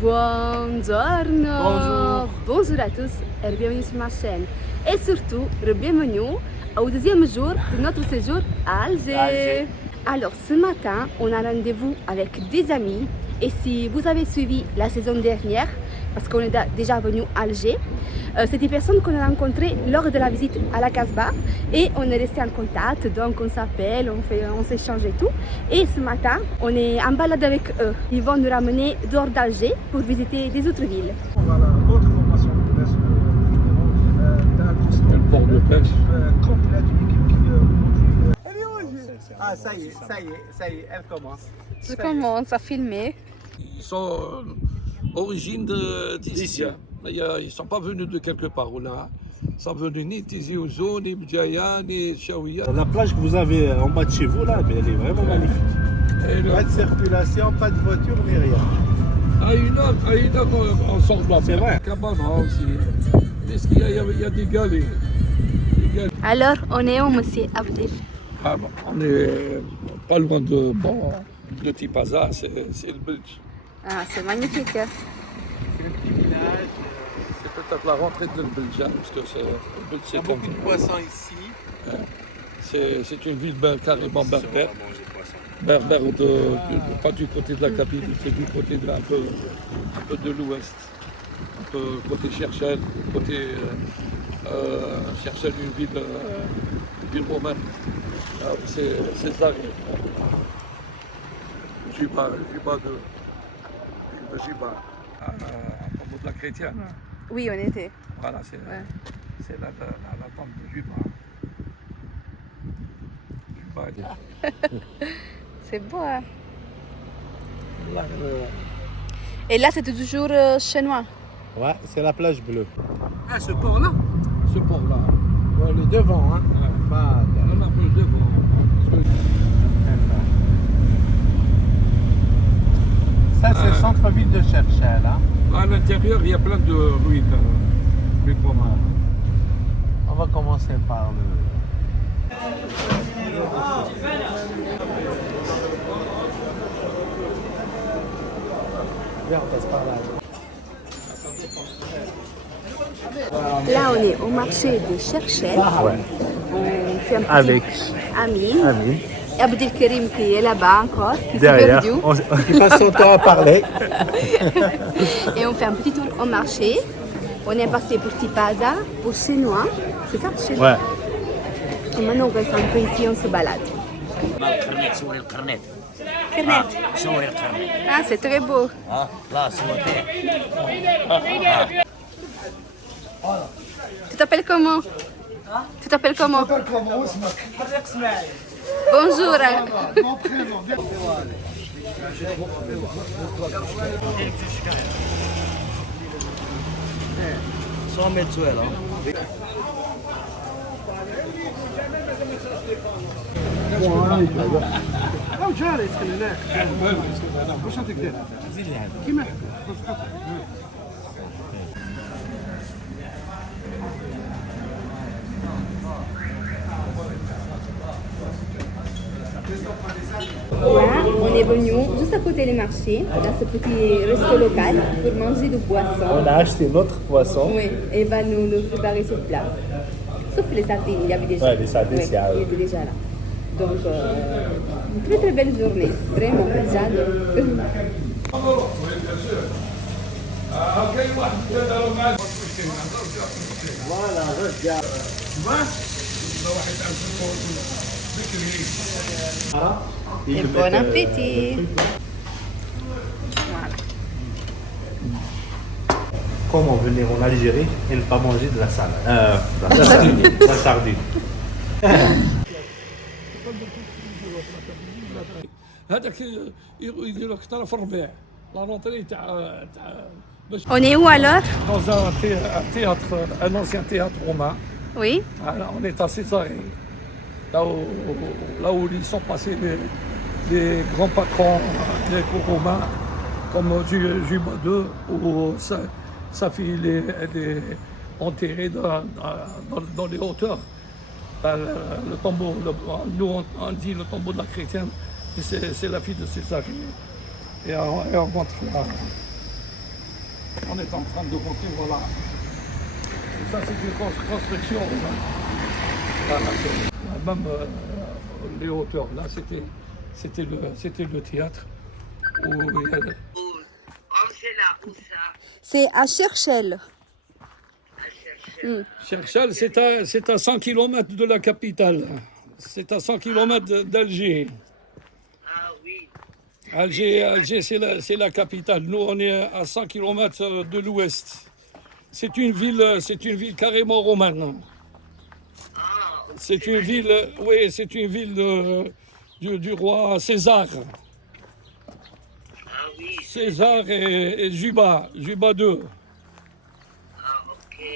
Buongiorno. Bonjour. Bonjour à tous et bienvenue sur ma chaîne. Et surtout, bienvenue au deuxième jour de notre séjour à Alger. Alors ce matin, on a rendez-vous avec des amis. Et si vous avez suivi la saison dernière, parce qu'on est déjà venu à Alger, c'est des personnes qu'on a rencontrées lors de la visite à la Casbah et on est resté en contact, donc on s'appelle, on s'échange et tout. Et ce matin, on est en balade avec eux. Ils vont nous ramener dehors d'Alger pour visiter des autres villes. Voilà, autre formation de pêche. Le port de pêche. Complète, une équipe qui conduit. Ah, ça y est, elle commence. Je commence à filmer. Ils sont origine d'ici. Ils ne sont pas venus de quelque part. Là. Ils sont venus ni Tizi Ouzou, ni Bdiaya, ni Chaouia. La plage que vous avez en bas de chez vous, là, mais elle est vraiment magnifique. Pas de circulation, pas de voiture, ni rien. À une heure, on sort de là. C'est vrai. Cabana aussi. Est-ce qu'il y a des galets? Alors, on est où, monsieur Abdel? On est pas loin de Tipaza, c'est le Belge. Ah, c'est magnifique. C'est le petit village. C'est peut-être la rentrée de Belgian, parce que le Belge, Il y a beaucoup de poissons ici. c'est une ville carrément berbère. Berbère pas du côté de la capitale, c'est du côté un peu de l'ouest. Un peu côté Cherchel, côté Cherchel, une ville romaine. C'est ça. Juba, au bout de la chrétienne. Oui, on était. Voilà, c'est la tombe de Juba. C'est beau, hein? Là, Et là, c'était toujours chinois. Ouais, c'est la plage bleue. Ah, ce port-là? ce port-là, Ouais, le devant, hein. Pas on a plus de vent. Ça, c'est le centre-ville de Cherchel, hein. À l'intérieur, il y a plein de ruines romaines. On va commencer par le... Viens, on passe par là. Là, on est au marché de Cherchel. Ouais. On fait un petit Avec Amine. Ami. Et Abdelkarim qui est là-bas encore, qui Derrière, se il passe son temps à parler. Et on fait un petit tour au marché. On est passé pour Tipaza, pour Chinois. C'est ça, Chinois? Ouais. Et maintenant, on reste un peu ici, on se balade. القرنيط صوري القرنيط Kernet. صوري القرنيط Ah, c'est très beau. ها لا صورتين Tu t'appelles comment? Tu t'appelles comment? Bonjour. Mon prénom, bien. 100 متر سويلة أو جاري يسكن هناك. وش هتقدر؟ كيما Là, on est venu juste à côté du marché, dans ce petit resto local, pour manger du poisson. On a acheté notre poisson. Oui, et il va nous le préparer sur place. Sauf les sardines, il y avait déjà. Ouais, les sardines, Oui, c'est à eux. il était déjà là. Donc, une très très belle journée. Vraiment, j'adore. Voilà, regarde. Et bon appétit. Comment venir en Algérie et ne pas manger de la salade la sardine. La sardine. هذاك يدير لك طرف الربيع لا رونتري تاع باش On est où alors? dans un théâtre, un ancien théâtre romain. Oui. Voilà, on est à Césarée, là où ils sont passés les grands patrons des romains, comme Juba II, où sa fille elle est enterrée dans les hauteurs. Le tombeau, nous on dit le tombeau de la chrétienne, et c'est la fille de Césarée. Et on rentre là. On est en train de monter, voilà. Et ça, c'est une construction. Voilà, même les hauteurs, là, c'était le théâtre. Où il y a- C'est à Cherchel. Cherchel, c'est à 100 km de la capitale. C'est à 100 km d'Alger. Alger, c'est la capitale. Nous, on est à 100 km de l'ouest. C'est une ville carrément romane. C'est une ville, oui, c'est une ville du roi César. César et Juba II.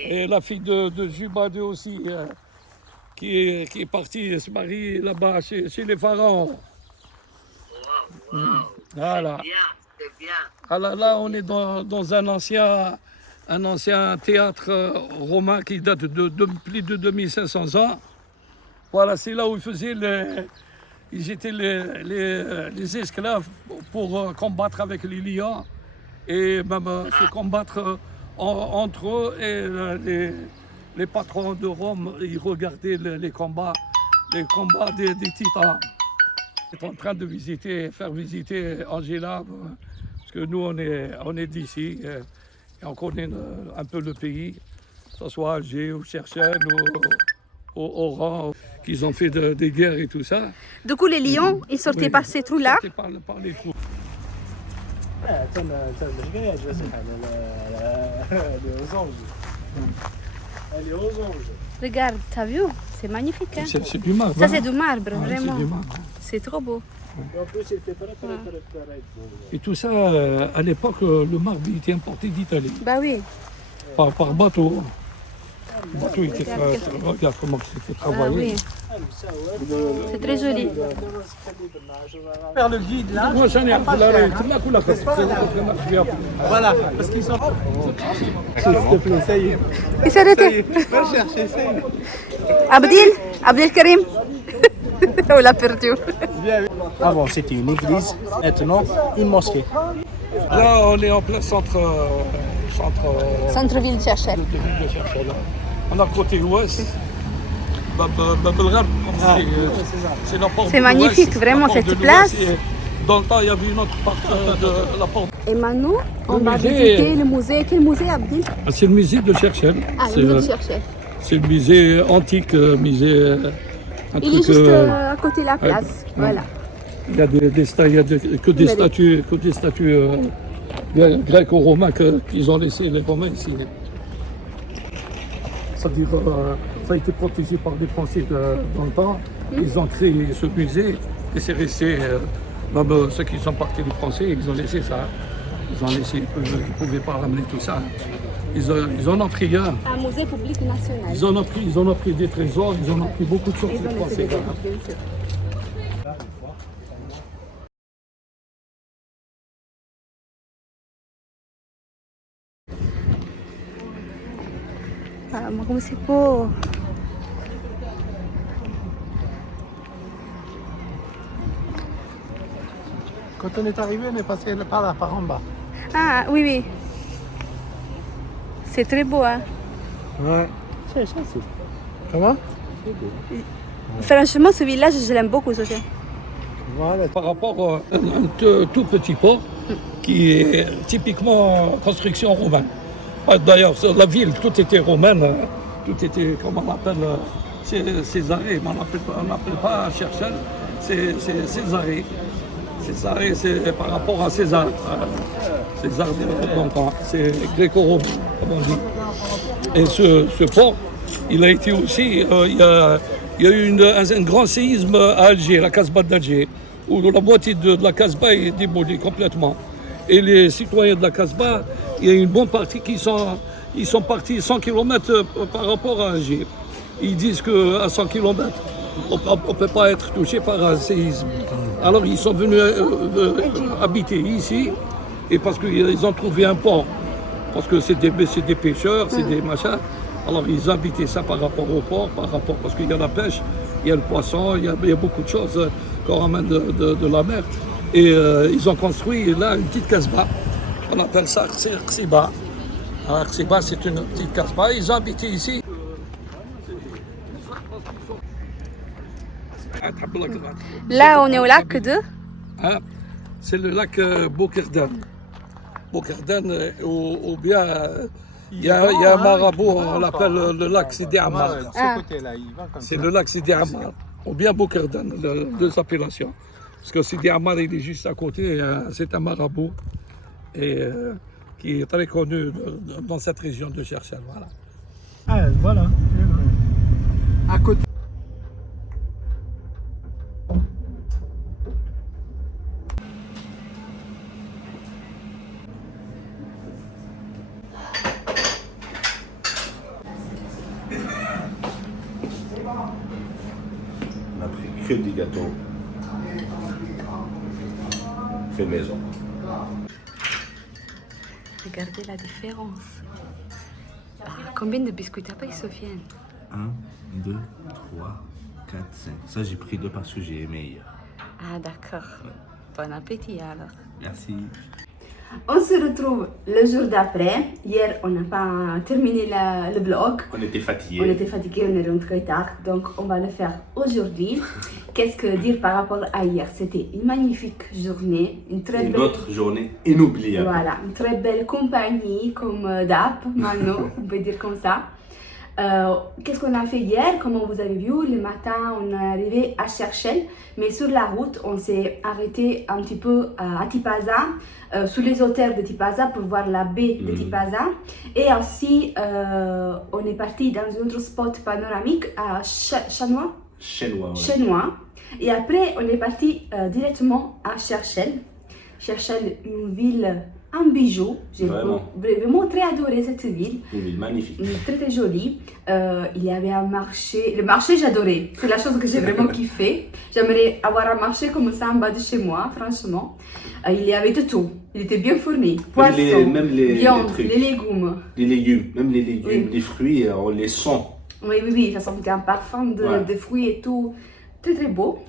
Et la fille de Juba II aussi, qui est partie se marier là-bas chez les pharaons. Voilà. Alors là, on est dans un ancien théâtre romain qui date de plus de 2500 ans. Voilà, c'est là où ils étaient les esclaves pour combattre avec les lions et même se combattre entre eux. Et les patrons de Rome, ils regardaient les combats des titans. On est en train de faire visiter Angela, parce que nous, on est d'ici et on connaît un peu le pays, que ce soit Alger ou Cherchel ou Oran, qu'ils ont fait des guerres et tout ça. Du coup, les lions, ils sortaient par ces trous-là. Ils sortaient par les trous. Elle est aux anges. Elle est aux anges. Regarde, t'as vu? C'est magnifique. Hein? C'est du marbre. Ça, hein. c'est du marbre, Ouais, vraiment. c'est du marbre. C'est trop beau. En plus, il fait très. Et tout ça, à l'époque, le marbre était importé d'Italie, Bah oui. par bateau. Le bateau était regarde comment c'était Ah travaillé. oui. C'est très joli. Faire le guide là. Moi, j'en ai un peu la Voilà, parce qu'ils sont. S'il te plaît, ça y est. Il s'est arrêté. Va chercher, ça y est. Abdel Karim. On l'a perdu. Avant, c'était une église. Maintenant, une mosquée. Là, on est en plein centre Centre-ville de Cherchel. de ville de Cherchel. On a le côté ouest. Bab el Ghab, c'est la porte C'est de magnifique, l'ouest, vraiment, la porte cette de place. l'ouest, et dans le temps, il y avait une autre porte de la porte. Et maintenant, on va musée. visiter le musée. Quel musée, Abdel? C'est le musée de Cherchel. Ah, le musée de Cherchel. C'est le musée antique, musée. Un Il est truc, juste à côté de la place. Voilà. il y a que des statues gréco-romains qu'ils ont laissé les Romains ici. C'est-à-dire, ça a été protégé par des Français dans le temps. Ils ont créé ce musée et c'est resté. Même ceux qui sont partis des Français, ils ont laissé ça. Ils ont laissé, ils ne pouvaient pas ramener tout ça. Ils en ont pris un. Un musée public national. Ils en ont pris des trésors, ils en ont pris beaucoup de choses, Ils les ont laissé Français. des gens, bien sûr. Ah, ma come si può? Quand on est arrivé, on est passé par là, par en bas. Ah, oui, oui. C'est très beau, hein. Ouais. Comment? Franchement, ce village, je l'aime beaucoup, Sophia. Voilà. Par rapport à un tout petit port qui est typiquement construction romaine. D'ailleurs, la ville, tout était romaine, tout était, comment on appelle, Césarée, mais on n'appelle pas Cherchel, c'est Césarée. Césarée, c'est par rapport à César. César, donc, c'est gréco-romain, comme on dit. Et ce port, il a été aussi, il y a eu un grand séisme à Alger, la Casbah d'Alger, où la moitié de la Casbah est démolie complètement. Et les citoyens de la Casbah, il y a une bonne partie qui sont partis 100 km par rapport à Alger. Ils disent qu'à 100 km, on ne peut pas être touché par un séisme. Alors ils sont venus habiter ici, et parce qu'ils ont trouvé un port, parce que c'est des pêcheurs, c'est des machins. Alors ils ont habité ça par rapport au port, parce qu'il y a la pêche, il y a le poisson, il y a beaucoup de choses qu'on ramène de la mer. Et ils ont construit là une petite casbah, on appelle ça Ksiba. Arxiba, c'est une petite casse-pas. Ils ont habité ici. Là, on est au lac de... Hein, c'est le lac Boukerdan. Boukerdan, ou bien il y a un marabout, on l'appelle le lac Sidi Ammar. De Ah. ce côté-là, il va comme C'est ça. le lac Sidi Ammar, ou bien Boukerdan, deux appellations. Parce que Sidi Ammar, il est juste à côté, c'est un marabout et, qui est très connu dans cette région de Cherchel. Voilà. Ah, voilà. À côté. On a pris que des gâteaux. Fait maison. Regardez la différence. Combien de biscuits t'as pris, Sofiane? 1, 2, 3, 4, 5. Ça, j'ai pris 2 parce que j'ai aimé hier. Ah, d'accord. Bon appétit alors. Merci. On se retrouve le jour d'après. Hier, on n'a pas terminé le vlog. On était fatigués. On était fatigués, on est rentré tard, donc on va le faire aujourd'hui. Qu'est-ce que dire par rapport à hier? C'était une magnifique journée, une très Une belle... autre journée inoubliable. Voilà, une très belle compagnie comme DAP, Mano, on peut dire comme ça. Qu'est-ce qu'on a fait hier? Comme vous avez vu, le matin, on est arrivé à Cherchel, mais sur la route, on s'est arrêté un petit peu à Tipaza, sous les hauteurs de Tipaza pour voir la baie de Tipaza. Et aussi, on est parti dans un autre spot panoramique à Chanois. Chinois. Ouais. Chinois. Et après, on est parti directement à Cherchel. Cherchel, une ville, un bijou. J'ai Vraiment. vraiment très adoré cette ville. Une ville magnifique. Très très jolie. Il y avait un marché. Le marché, j'adorais. C'est la chose que j'ai vraiment kiffé. J'aimerais avoir un marché comme ça en bas de chez moi, franchement. Il y avait de tout. Il était bien fourni. Poisson, même les viande, trucs. les légumes. Les légumes, même les légumes, Oui. les fruits, on les sent. Oui, oui, oui, ça sentait un parfum Ouais. de fruits et tout, très très beau.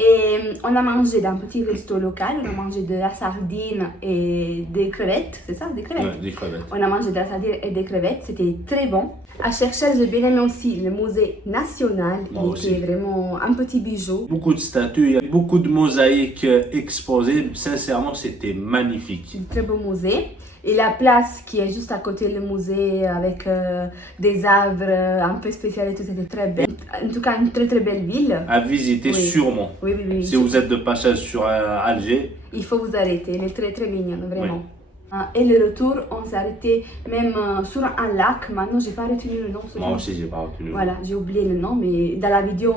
Et on a mangé dans un petit resto local, on a mangé de la sardine et des crevettes, c'est ça, des crevettes? Ouais, des crevettes. On a mangé de la sardine et des crevettes, c'était très bon. À Cherchel, j'ai bien aimé aussi le musée national, Moi il aussi. était vraiment un petit bijou. Beaucoup de statues, il y a beaucoup de mosaïques exposées. Sincèrement, c'était magnifique. Un très beau musée. Et la place qui est juste à côté du musée avec des arbres un peu spéciaux et tout, c'était très belle. En tout cas, une très très belle ville. À visiter Oui. sûrement. Oui, oui, oui. Si vous êtes de passage sur Alger, Il faut vous arrêter, elle est très très mignonne, vraiment. Et le retour, on s'est arrêté même sur un lac. Maintenant, j'ai pas retenu le nom. moi aussi, j'ai pas retenu. Voilà, j'ai oublié le nom, mais dans la vidéo,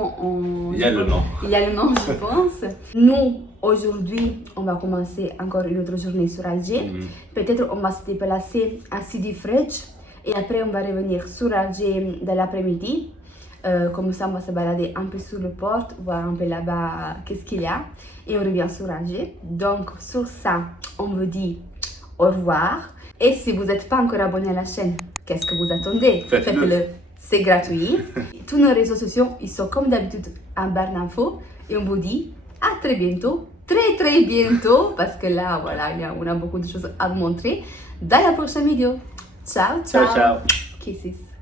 Il y a le nom. Il y a le nom, je pense. Nous, aujourd'hui, on va commencer encore une autre journée sur Alger. Peut-être on va se déplacer à Sidi Frej et après on va revenir sur Alger dans l'après-midi. Comme ça, on va se balader un peu sur le port, voir un peu là-bas qu'est-ce qu'il y a et on revient sur Alger. Donc, sur ça, on vous dit au revoir. Et si vous n'êtes pas encore abonné à la chaîne, qu'est-ce que vous attendez? Faites-le. C'est gratuit. Tous nos réseaux sociaux, ils sont comme d'habitude en barre d'infos. Et on vous dit à très bientôt, très très bientôt, parce que là, voilà, on a beaucoup de choses à vous montrer dans la prochaine vidéo. Ciao, ciao. Ciao, ciao. Kisses.